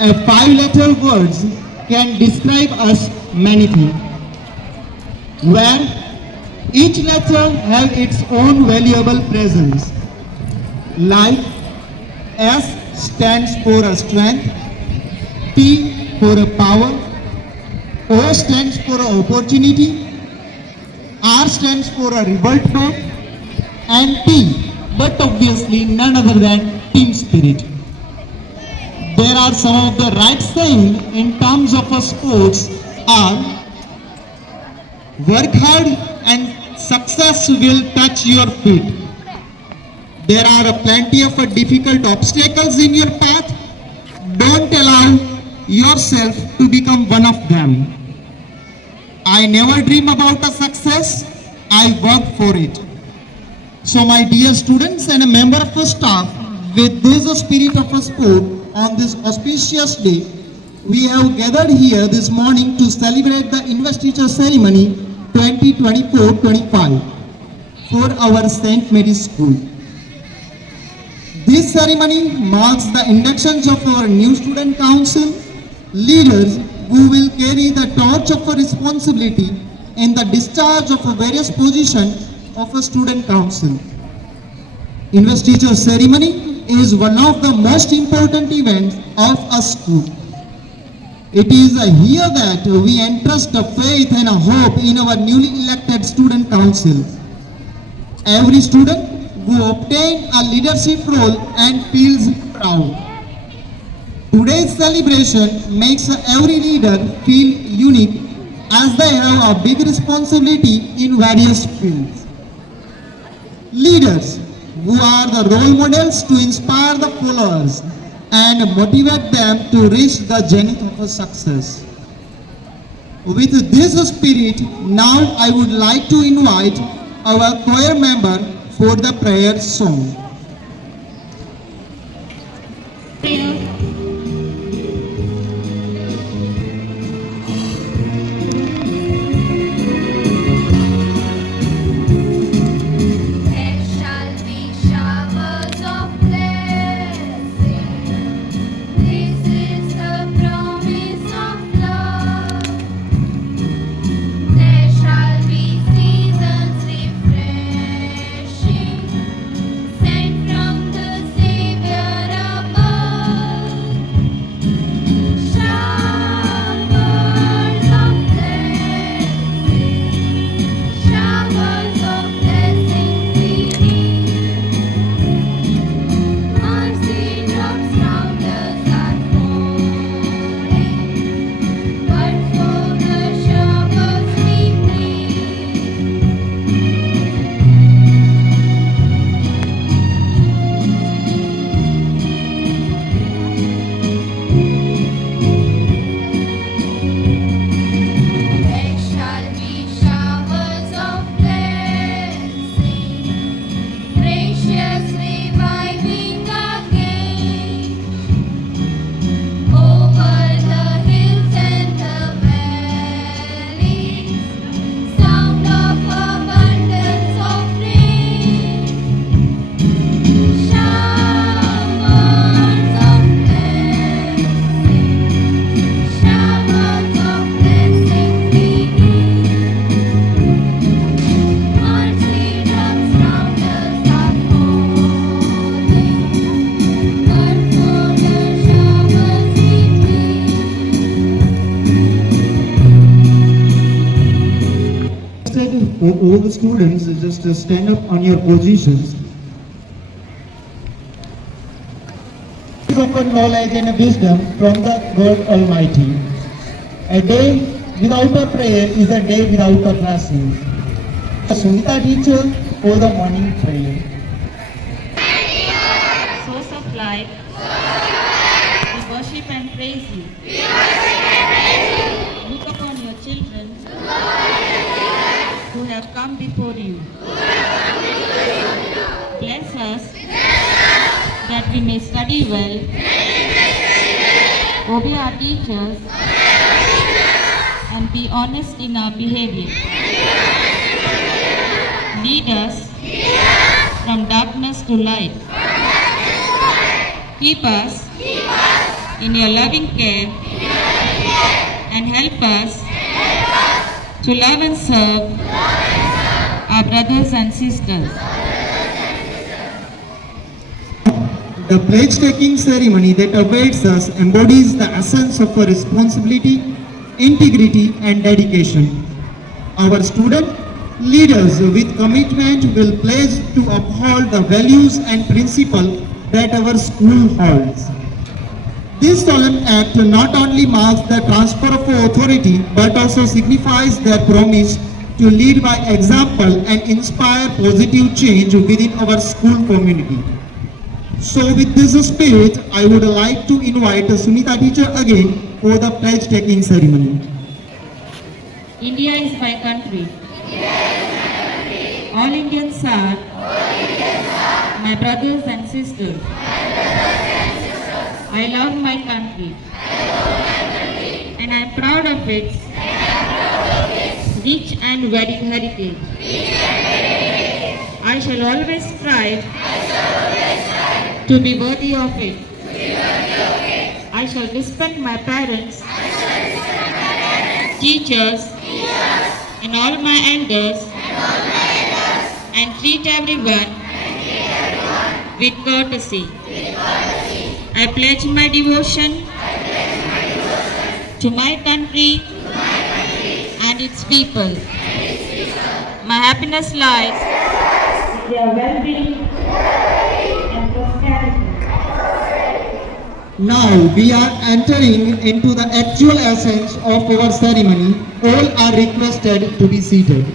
A five-letter words can describe us many things, where each letter have its own valuable presence. Like S stands for a strength, P for a power, O stands for a opportunity, R stands for a revolt back, and T, but obviously none other than team spirit. There are some of the right saying in terms of a sports are work hard and success will touch your feet. There are plenty of difficult obstacles in your path. Don't allow yourself to become one of them. I never dream about a success, I work for it. So my dear students and a member of the staff, with this spirit of a sport on this auspicious day, we have gathered here this morning to celebrate the investiture ceremony 2024-25 for our St. Mary's School. This ceremony marks the inductions of our new student council, leaders who will carry the torch of a responsibility in the discharge of a various positions of a student council. Investiture ceremony is one of the most important events of a school. It is here that we entrust a faith and a hope in our newly elected student council. Every student who obtain a leadership role and feels proud. Today's celebration makes every leader feel unique as they have a big responsibility in various fields. Leaders who are the role models to inspire the followers and motivate them to reach the zenith of a success. With this spirit, now I would like to invite our choir member for the prayer song. For all the students, just stand up on your positions. Open knowledge and wisdom from the God Almighty. A day without a prayer is a day without a blessing. Sunita teacher for the morning prayer. Source of life, we worship and praise you. Look upon your children who have come before you. Bless us that we may study well, obey our teachers, and be honest in our behavior. Lead us from darkness to light. Keep us in your loving care and help us to love and serve our brothers and sisters. The pledge-taking ceremony that awaits us embodies the essence of our responsibility, integrity, and dedication. Our student leaders with commitment will pledge to uphold the values and principles that our school holds. This solemn act not only marks the transfer of authority but also signifies their promise to lead by example and inspire positive change within our school community. So with this spirit, I would like to invite Sunita teacher again for the pledge taking ceremony. India is my country. All Indians are my brothers and sisters. I love my country and I am proud of its rich and varied heritage. I shall always strive to be worthy of it. I shall respect my parents, teachers, and all my elders, and treat everyone with courtesy. I pledge my devotion to my country and its people. My happiness lies in their well-being and prosperity. Now we are entering into the actual essence of our ceremony. All are requested to be seated.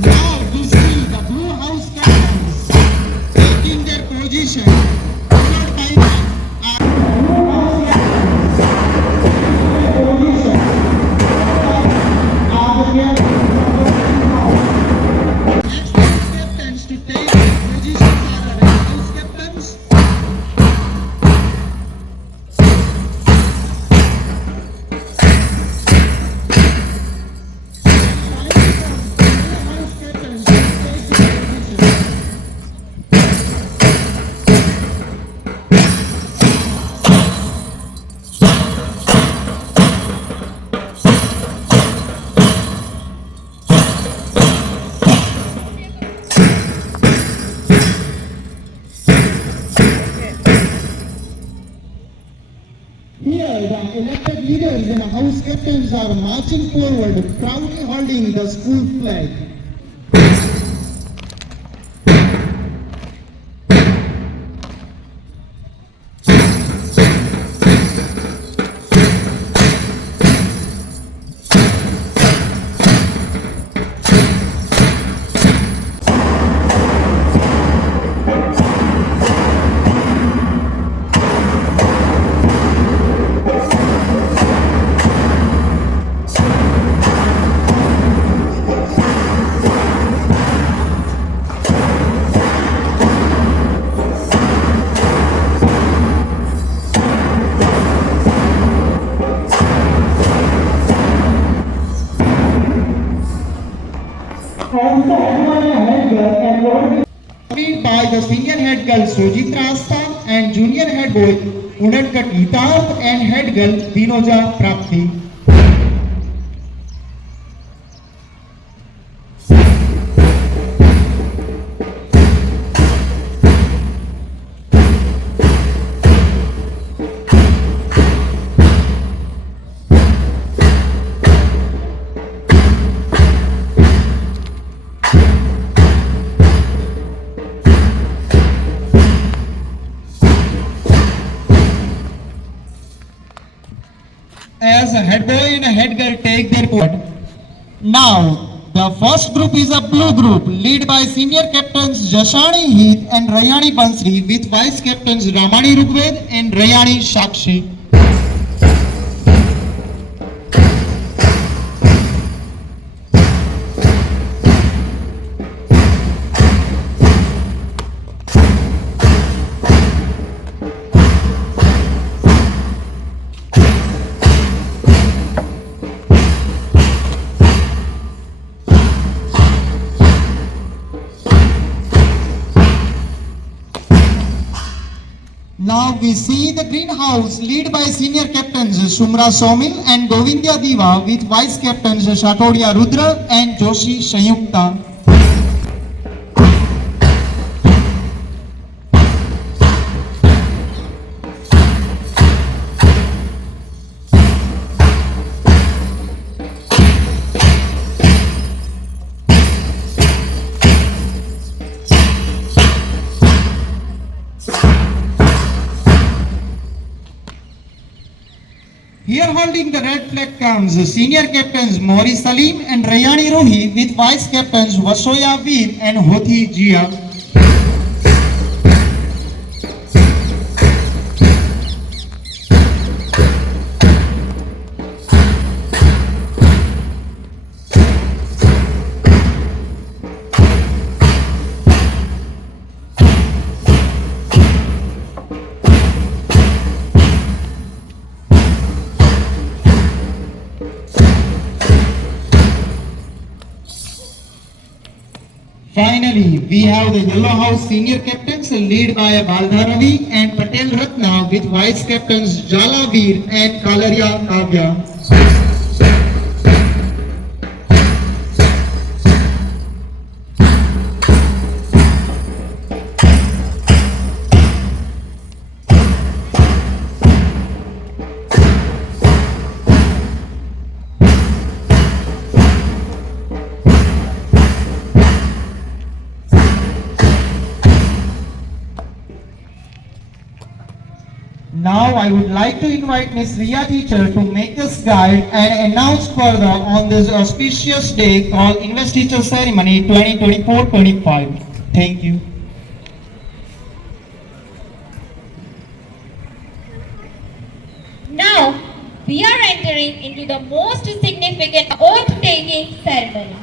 Now we see the Blue House captains taking their position, followed by captains to take positions are the house captains. Here, the elected leaders and house captains are marching forward, proudly holding the school flag. Accompanied by the senior head girl Sojit Rasta and junior head boy Unadkat Hitarth and head girl Dinoja Prapti. As a head boy and a head girl take their part. Now, the first group is a blue group led by senior captains Jashani Heath and Rayani Bansri with vice captains Ramani Rugved and Rayani Shakshi. Now we see the greenhouse led by senior captains Shumra Somil and Govindya Diva with vice captains Shatodia Rudra and Joshi Shayukta. Here holding the red flag comes senior captains Mori Salim and Rayani Rohi with vice captains Vasoya Veer and Hoti Jia. Finally, we have the Yellow House senior captains led by Baldha Ravi and Patel Ratna with vice captains Jala Veer and Kalaria Kavya. Now I would like to invite Ms. Riya teacher to make this guide and announce further on this auspicious day called Investiture Ceremony 2024-25. Thank you. Now, we are entering into the most significant oath-taking ceremony.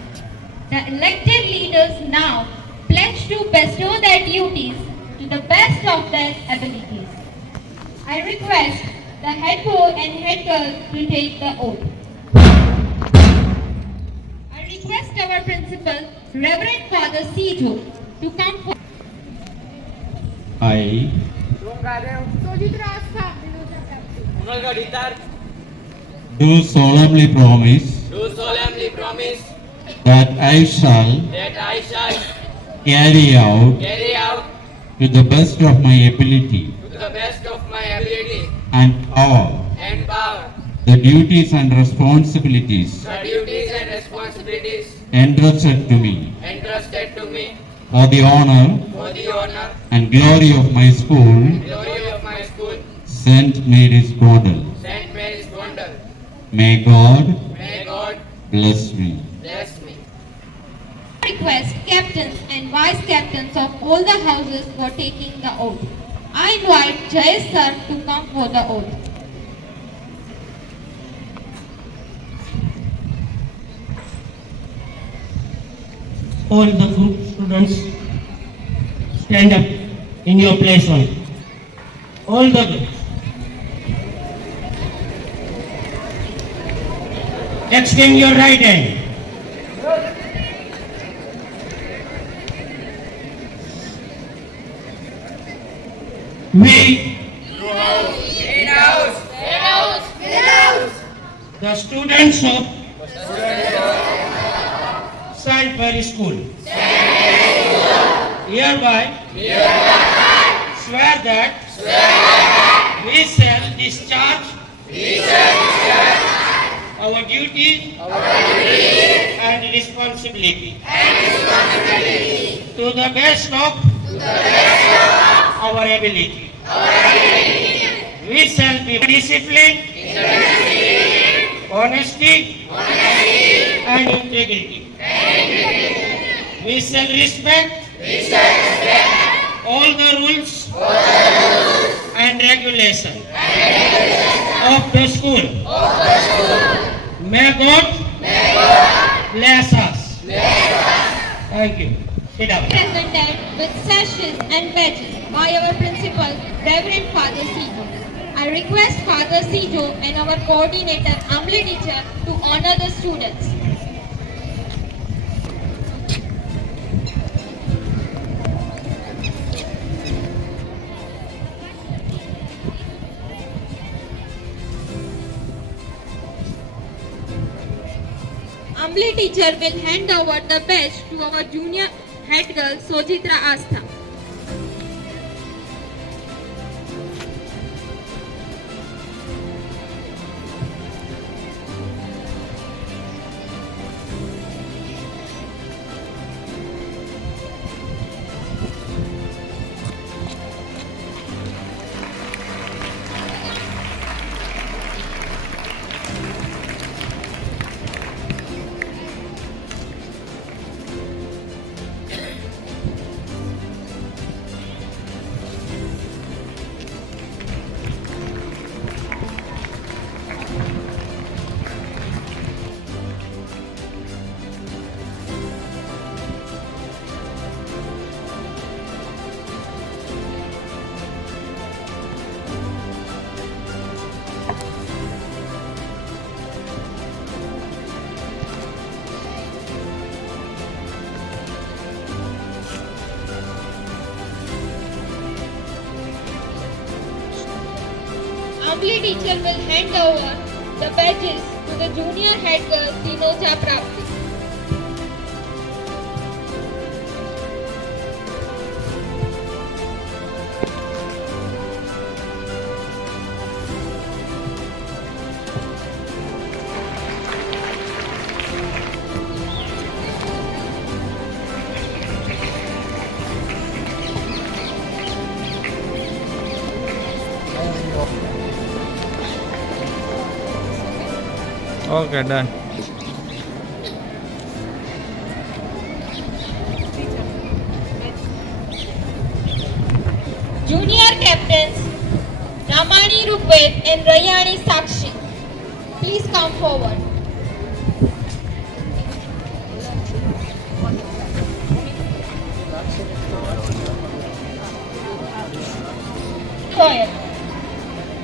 The elected leaders now pledge to bestow their duties to the best of their abilities. I request the head boy and head girl to take the oath. I request our principal, Reverend Father Sijo, to come forward. I do solemnly promise that I shall carry out to the best of my ability and power the duties and responsibilities entrusted to me for the honor and glory of my school, St. Mary's Gondal. May God bless me. Request captains and vice captains of all the houses for taking the oath. I invite Jayesh sir to come for the oath. All the group students stand up in your place only. All the group. Extend your right hand. We, the students of St. Mary School, hereby swear that we shall discharge our duties and responsibility to the best of our ability. We shall be disciplined, honesty, and integrity. We shall respect all the rules and regulations of the school. May God bless us. Thank you. Sit down. Presented with sashes and badges by our principal, Reverend Father Sijo. I request Father Sijo and our coordinator, Amli teacher, to honor the students. humbly teacher will hand over the badge to our junior head girl Sojitra Astha. Humbly teacher will hand over the badges to the junior head girl Dinoja Prapti. Okay, done. Junior captains Ramani Rupet and Rayani Sakshi, please come forward. Choir,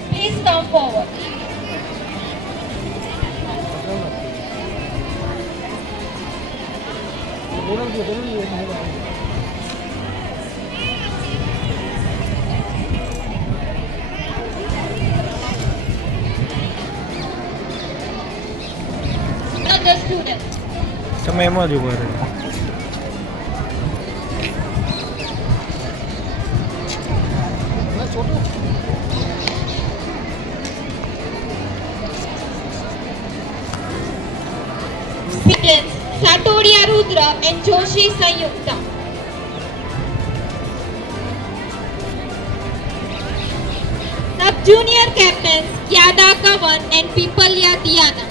please come forward. Another student. તમે એમાં જ ઉભા રહો. Students Satodia Rudra and Joshi Sanyukta. Sub-junior captains Kyada Kavan and Pipalya Diana.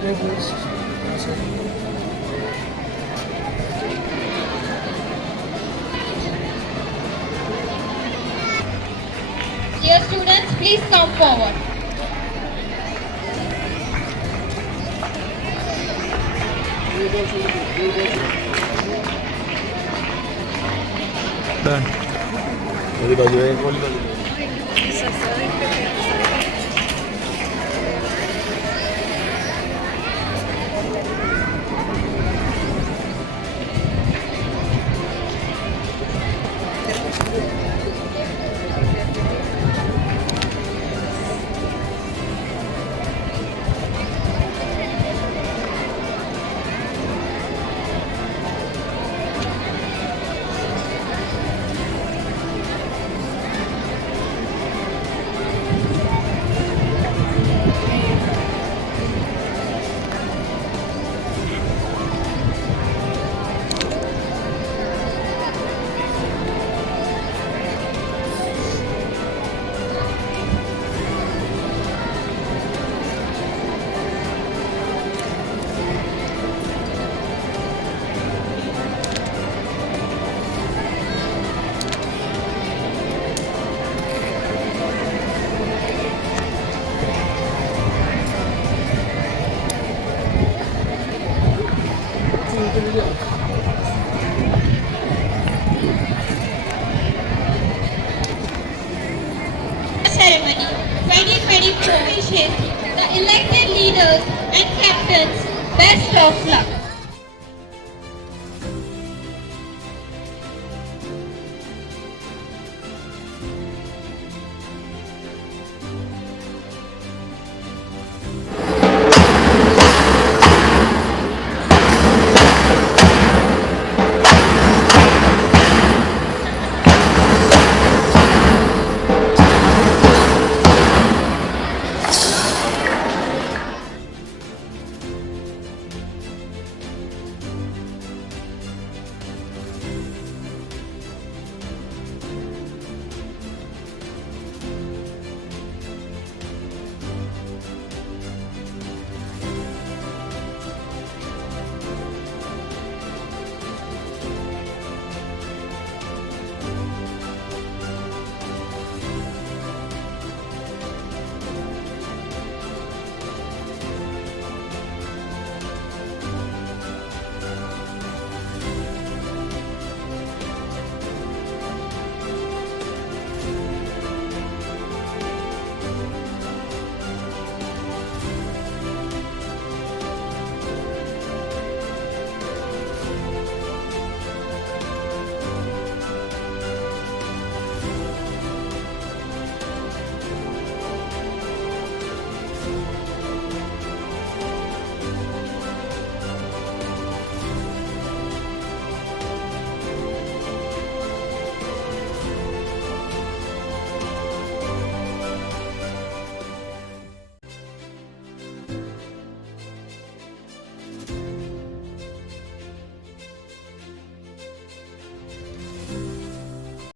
Dear students, please come forward. Done. Ceremony 2024 wishes the elected leaders and captains best of luck.